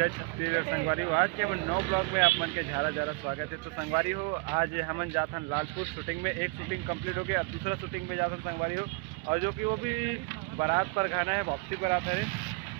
जय छत्तीसगढ़ संगवारी हो। आज के हम नौ ब्लॉग में आप मन के झारा झारा स्वागत है। तो संगवारी हो आज हमन जाथन लालपुर शूटिंग में। एक शूटिंग कंप्लीट हो गया, अब दूसरा शूटिंग में जाथन संगवारी हो, और जो कि वो भी बारात पर गाना है, वापसी बारात है।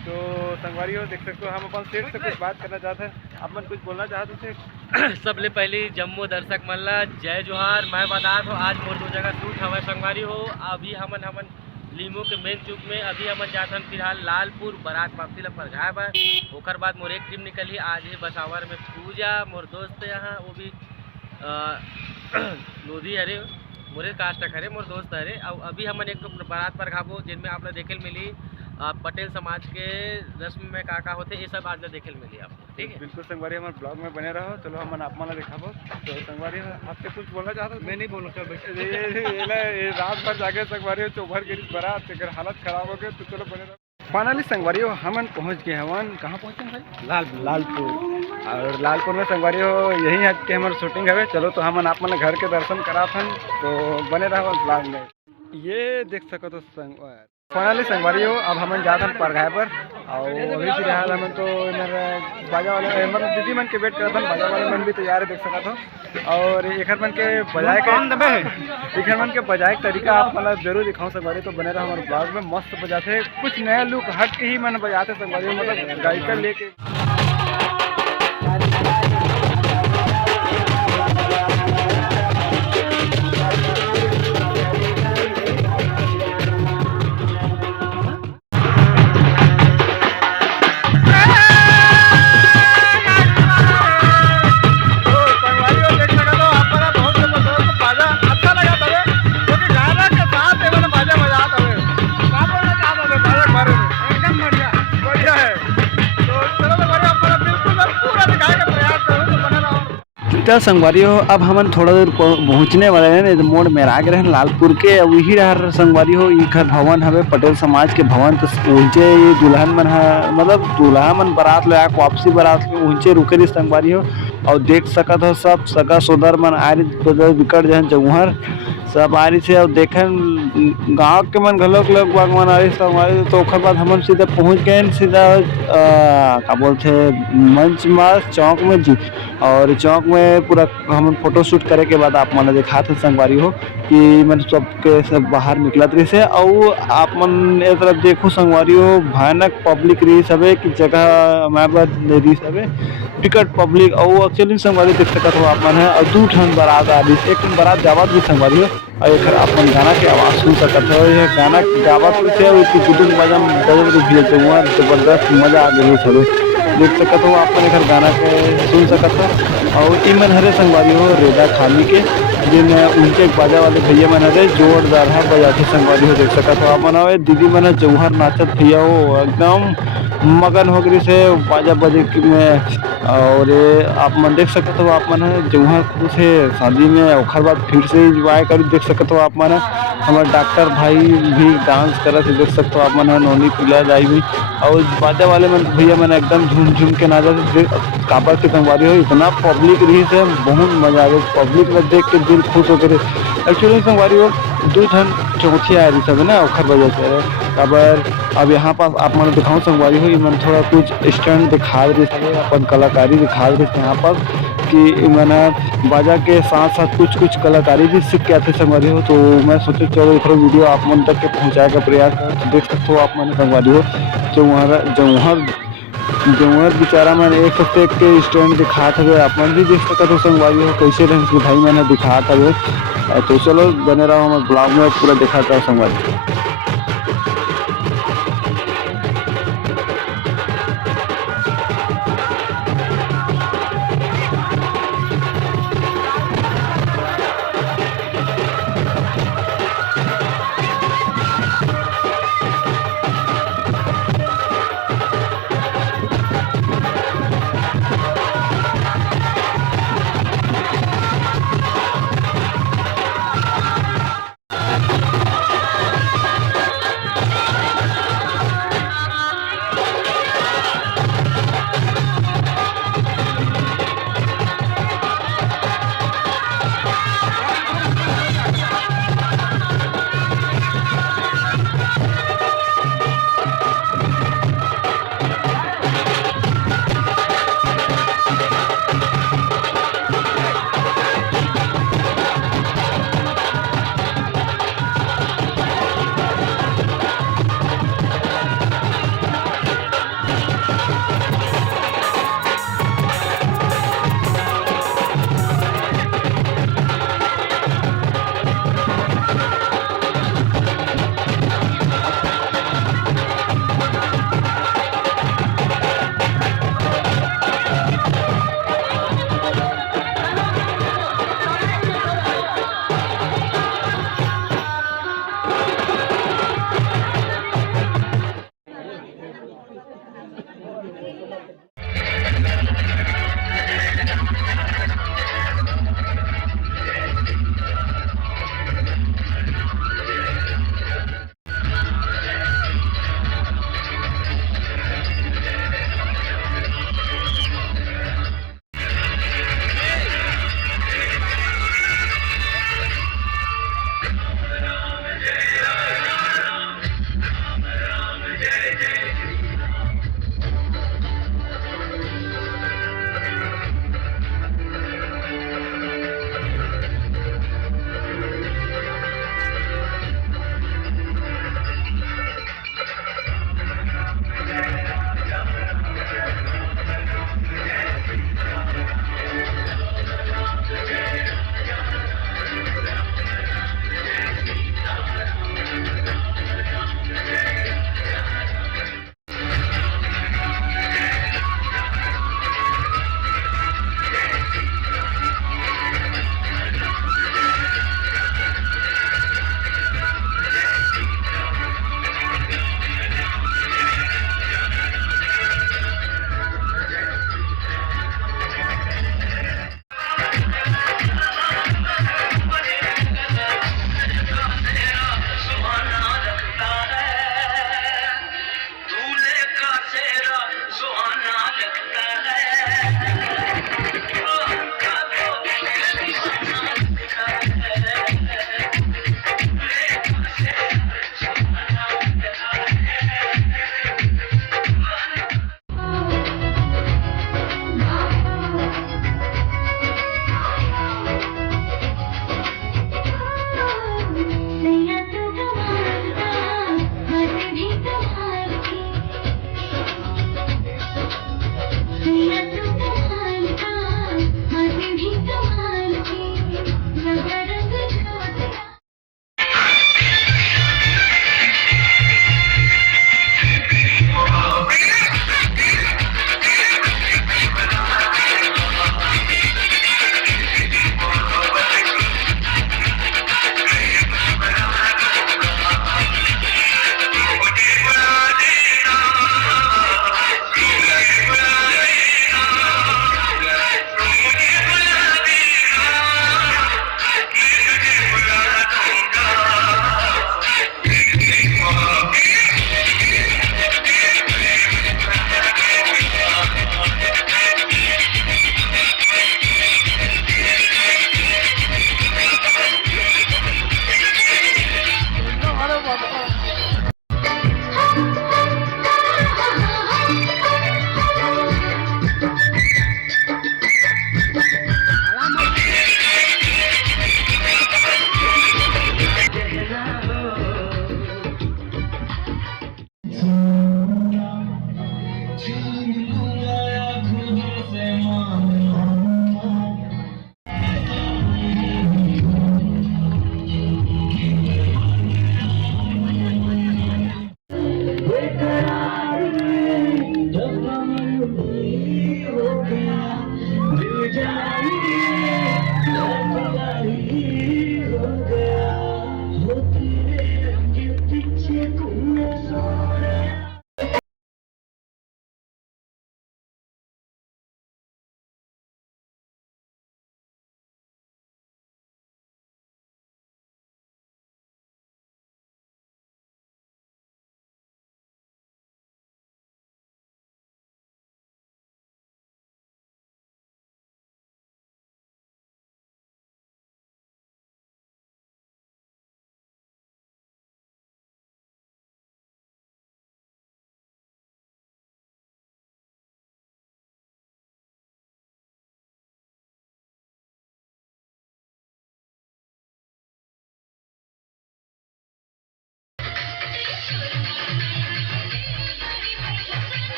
तो संगवारी हो देख सकते हो, हम अपन सेठ से कुछ बात करना चाहते हैं। आप मन कुछ बोलना चाहते थे? सबले पहले जम्मू दर्शक मन ला जय जोहार। मैं बता दो आज मोर 2 जगह शूट हवे संगवारी हो। अभी हमन लीमू के मेन चौक में अभी हमन जाथन फिलहाल लालपुर बारात वापसी ला परघाए बर। ओकर बाद मोर एक टीम निकली आज है बसावर में पूजा मोर दोस्त यहाँ वो भी लोधी अरे मोरे कास्ट करे मोर दोस्त अरे। और अभी हमन एक तो बारात पर घाबो जिनमें आप देखे मिली पटेल समाज के रस्म में का होते ये सब आज देखे मिली आपको। ठीक है, बिल्कुल संगवारी हमारे ब्लॉग में बने रहो। चलो हम आप मन दिखाबो। तो संगवारी आपसे कुछ बोलना चाहते हो? मैं नहीं बोलूँ सर ये रात भर जाके संगवारी हो चौभर गिरी बारात अगर हालत खराब हो गई तो चलो बने रहो। फाइनली संगवारी हो हमन पहुंच गए हवन। कहाँ पहुँचे भाई? लालपुर। और लालपुर में संगवारी हो यही आज के हमारे शूटिंग है। चलो तो हमन आप मन घर के दर्शन कराथन, तो बने रहो ब्लॉग में। ये देख सको तो संगवार फाइनली संगवारी हो अब हमन जाथन परघाए पर। और अभी फिलहाल हमन तो बाजा वाले मतलब दीदी मन के वेट करथन, बाजा वाले मन भी तैयार है देख सकत हो। और एक मन के बजाए के बजाए के तरीका आप मतलब जरूर दिखाऊं संगवारी, तो बने रहो हमारे ब्लॉग में। मस्त बजाते कुछ नया लुक हट के ही मन बजाते संगवारी, मतलब गायिका लेके। संगवारी हो अब हमन थोड़ा दूर पहुँचने वाले हैं। मोड़ में आ गए हैं लालपुर के। अब वही रहा संगवारी हो ये घर भवन हवे पटेल समाज के भवन। तो पहुँचे ये दुल्हन मन मतलब दूल्हा मन बारात ले आके वापसी बारात के पहुँचे रुके रही संगवारी हो। और देख सकत हो सब सगा सोदर मन आ रही विकट जहन जमुहर सब आ रही थे। और देखन गाँव के मन घलोक लोग बागवान आ रही संगवारी। तो ओकर बाद हमन सीधा पहुँच गए सीधा का बोलते मंच मास चौक में जी। और चौक में पूरा हम फोटो शूट करे के बाद आप मन दिखा थे संगवारी हो कि मन सबके सब बाहर निकलत रही से। और आप मन ए तरफ देखो संगवारी हो भयानक पब्लिक रही सबे की जगह हमारे रही सबे टिकट पब्लिक। और एक्चुअली संगवारी देख सकत हो आप मन है। और 2 ठन बारात आ रही, एक ठन बारात जावत भी संगवारी हो। और एक आप मन गाना के आवाज़ सुन सकते हो, ये गाना गावत थे गुटुक बजम जबरदस्त मजा आ गई सभी देख सकते हो। आप एक गाना के सुन सकते हो। और इमन हरे संगवारी हो रेदा खाली के जिन उनके बाजा वाले भैया मन हरे जोरदार है बजाते संगवारी हो देख सकते हो। आप मन दीदी मन जौहर नाचत भैया हो एकदम मगन हो गई से बाजा बजे में। और आप मन देख सकते हो आप मन जौहर खुश है शादी में। ओखर बाद फिर से इंजॉय कर देख सकते हो आप मन। हमारे डॉक्टर भाई भी डांस करत देख सकते हो आप मन। नोनी पिला जाई भी और बाजा वाले मन भैया मन एकदम झूम झूम के नाचत काबर के संगवारी हो। इतना पब्लिक रही से बहुत मजा आ गया, पब्लिक में देख के दिल खुश हो गए। एक्चुअली संगवारी हो 2 ठन चौथी आ रही सब ना ओखर वजह से काबर। अब यहाँ पास आप मन दिखाऊँ संगवारी हो मन थोड़ा कुछ स्टैंड दिखा रही थे, अपन कलाकारी दिखा रही थे यहाँ पर कि मैंने बाजा के साथ साथ कुछ कलाकारी भी सीख के आते संगवारी हो। तो मैं सोचे चलो एक वीडियो आप मन तक के पहुँचाए का प्रयास कर। देख सकते हो आप मन संगवारी हो जौहर बेचारा मैंने एक हफ्ते के स्टैंड दिखा थे आप मन भी देख सकते हो संगवारी हो कैसे ढंग से भाई मैंने दिखा था। तो चलो बने रहो हमारे ब्लॉग में पूरा दिखाता है संगवारी।